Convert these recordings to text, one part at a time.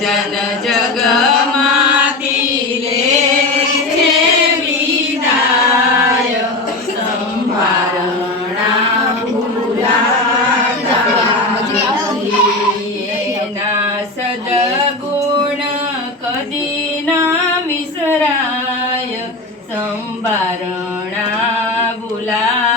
जन जगमाय सम्ारणा बुला सद् गुण कदिना मिसराय सम्बारण बोला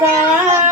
তা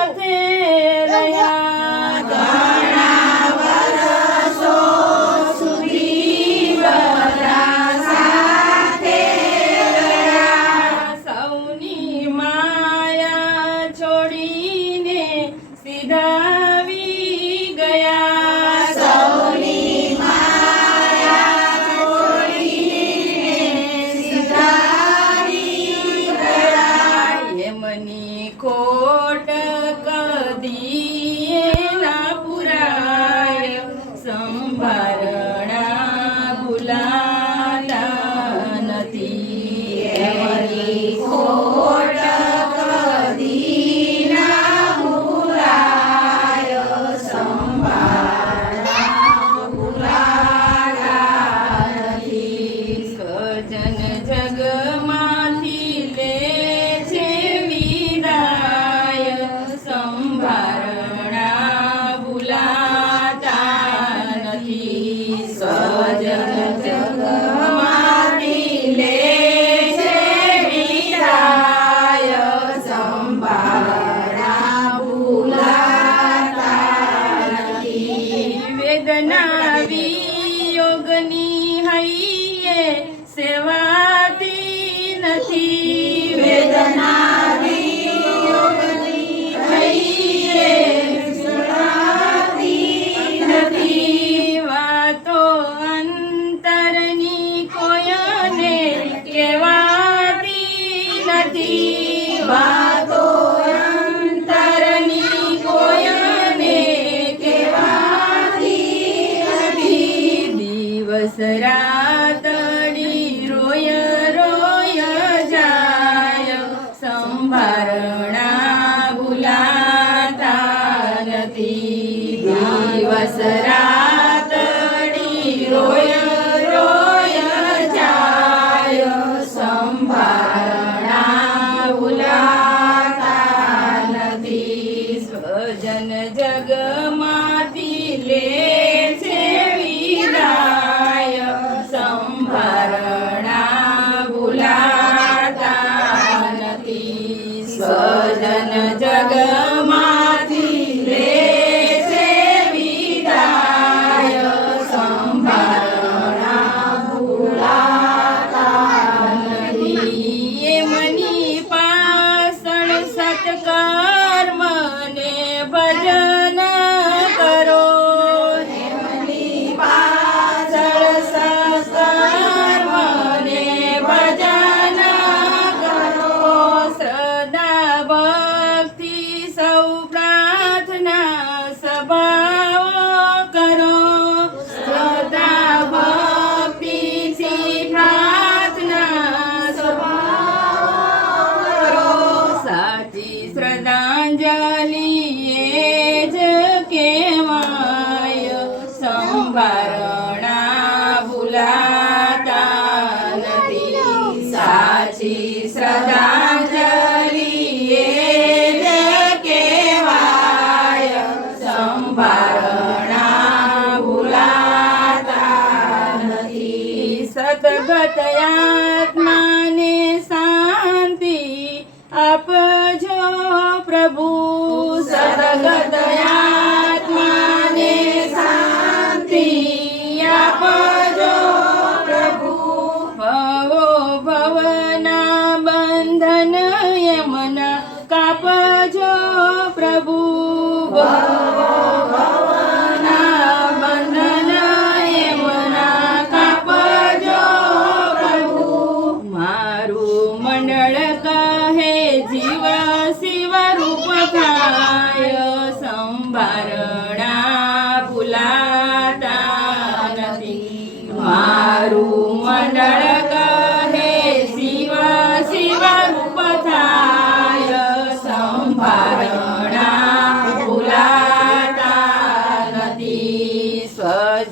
Jesus. સસરાતડી રોય રોય જાય સંભારણા ભૂલાતા નથી દિવસરા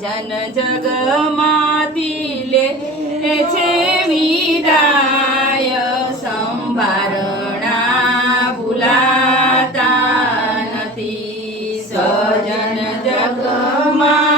જન જગમાતી લે. છે વિદાય સંભારણા ભૂલાતા નથી. સજન જગમાં